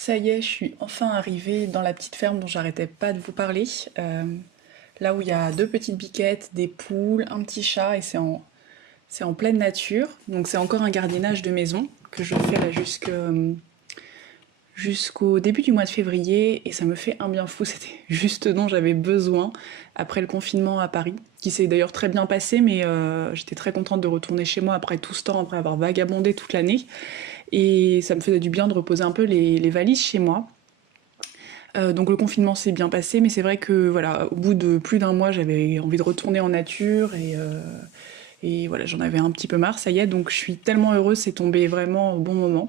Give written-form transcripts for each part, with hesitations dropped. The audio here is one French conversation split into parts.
Ça y est, je suis enfin arrivée dans la petite ferme dont j'arrêtais pas de vous parler. Là où il y a deux petites biquettes, des poules, un petit chat et c'est en pleine nature. Donc c'est encore un gardiennage de maison que je fais là jusqu'au début du mois de février et ça me fait un bien fou. C'était juste ce dont j'avais besoin après le confinement à Paris, qui s'est d'ailleurs très bien passé, mais j'étais très contente de retourner chez moi après tout ce temps, après avoir vagabondé toute l'année. Et ça me faisait du bien de reposer un peu les valises chez moi. Donc le confinement s'est bien passé, mais c'est vrai que voilà, au bout de plus d'un mois, j'avais envie de retourner en nature et voilà, j'en avais un petit peu marre, ça y est, donc je suis tellement heureuse, c'est tombé vraiment au bon moment.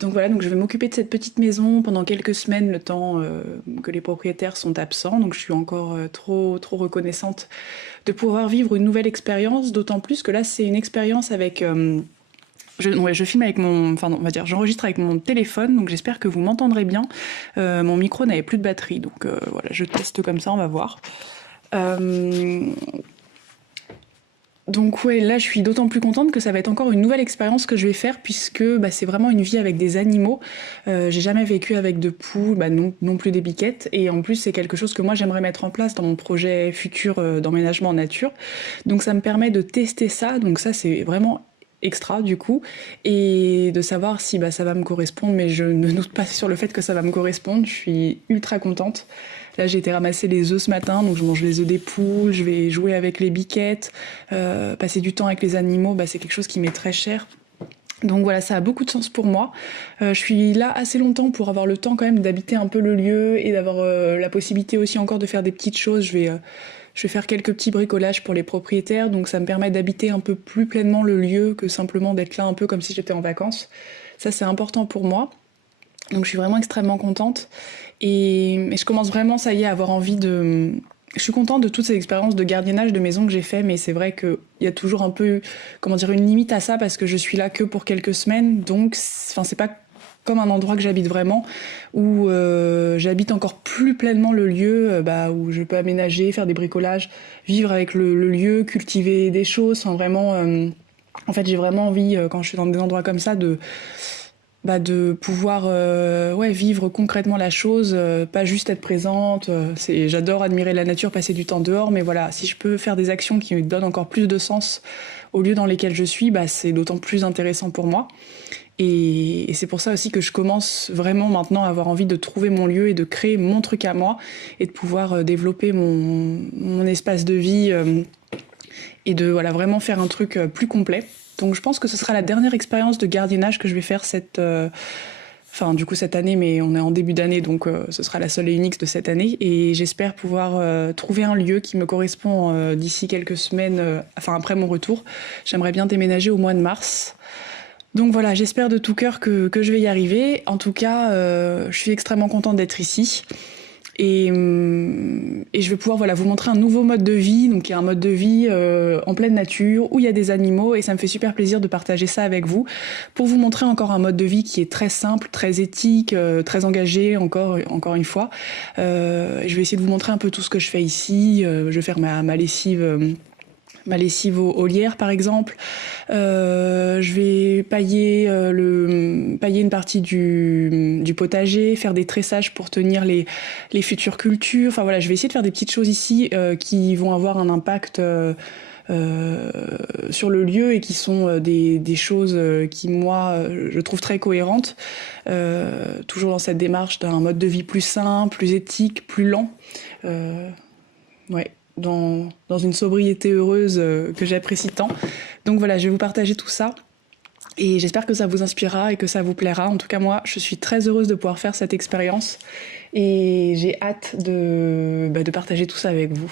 Donc voilà, donc je vais m'occuper de cette petite maison pendant quelques semaines, le temps que les propriétaires sont absents, donc je suis encore trop reconnaissante de pouvoir vivre une nouvelle expérience, d'autant plus que là c'est une expérience avec je filme avec mon, enfin non, on va dire, j'enregistre avec mon téléphone, donc j'espère que vous m'entendrez bien. Mon micro n'avait plus de batterie, donc voilà, je teste comme ça, on va voir. Euh, donc ouais, là je suis d'autant plus contente que ça va être encore une nouvelle expérience que je vais faire puisque c'est vraiment une vie avec des animaux. J'ai jamais vécu avec de poules, non plus des biquettes, et en plus c'est quelque chose que moi j'aimerais mettre en place dans mon projet futur d'emménagement en nature. Donc ça me permet de tester ça, donc ça c'est vraiment extra du coup, et de savoir si ça va me correspondre, mais je ne doute pas sur le fait que ça va me correspondre, je suis ultra contente. Là j'ai été ramasser les œufs ce matin, donc je mange les œufs des poules, je vais jouer avec les biquettes, passer du temps avec les animaux, c'est quelque chose qui m'est très cher. Donc voilà, ça a beaucoup de sens pour moi. Je suis là assez longtemps pour avoir le temps quand même d'habiter un peu le lieu et d'avoir la possibilité aussi encore de faire des petites choses. Je vais faire quelques petits bricolages pour les propriétaires, donc ça me permet d'habiter un peu plus pleinement le lieu que simplement d'être là un peu comme si j'étais en vacances. Ça c'est important pour moi. Donc je suis vraiment extrêmement contente et je commence vraiment, ça y est, à avoir envie de... Je suis contente de toutes ces expériences de gardiennage de maison que j'ai fait, mais c'est vrai qu'il y a toujours un peu, comment dire, une limite à ça parce que je suis là que pour quelques semaines, donc c'est pas comme un endroit que j'habite vraiment, où j'habite encore plus pleinement le lieu, où je peux aménager, faire des bricolages, vivre avec le lieu, cultiver des choses, enfin vraiment... en fait, j'ai vraiment envie, quand je suis dans des endroits comme ça, de pouvoir vivre concrètement la chose, pas juste être présente. J'adore admirer la nature, passer du temps dehors, mais voilà, si je peux faire des actions qui me donnent encore plus de sens au lieu dans lesquels je suis, c'est d'autant plus intéressant pour moi. Et c'est pour ça aussi que je commence vraiment maintenant à avoir envie de trouver mon lieu et de créer mon truc à moi et de pouvoir développer mon espace de vie et de vraiment faire un truc plus complet. Donc je pense que ce sera la dernière expérience de gardiennage que je vais faire cette année, mais on est en début d'année, donc ce sera la seule et unique de cette année. Et j'espère pouvoir trouver un lieu qui me correspond d'ici quelques semaines, après mon retour. J'aimerais bien déménager au mois de mars. Donc voilà, j'espère de tout cœur que je vais y arriver. En tout cas, je suis extrêmement contente d'être ici. Et je vais pouvoir vous montrer un nouveau mode de vie, donc il y a un mode de vie en pleine nature, où il y a des animaux, et ça me fait super plaisir de partager ça avec vous, pour vous montrer encore un mode de vie qui est très simple, très éthique, très engagé, encore une fois. Je vais essayer de vous montrer un peu tout ce que je fais ici. Je vais faire ma lessive... ma lessive au lierre par exemple. Je vais pailler une partie du potager, faire des tressages pour tenir les futures cultures. Enfin voilà, je vais essayer de faire des petites choses ici qui vont avoir un impact sur le lieu et qui sont des choses qui moi je trouve très cohérentes. Toujours dans cette démarche d'un mode de vie plus sain, plus éthique, plus lent. Ouais. Dans une sobriété heureuse que j'apprécie tant. Donc voilà, je vais vous partager tout ça et j'espère que ça vous inspirera et que ça vous plaira. En tout cas, moi, je suis très heureuse de pouvoir faire cette expérience et j'ai hâte de partager tout ça avec vous.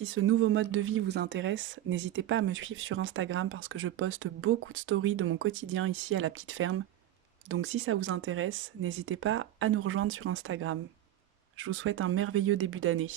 Si ce nouveau mode de vie vous intéresse, n'hésitez pas à me suivre sur Instagram parce que je poste beaucoup de stories de mon quotidien ici à la petite ferme. Donc si ça vous intéresse, n'hésitez pas à nous rejoindre sur Instagram. Je vous souhaite un merveilleux début d'année.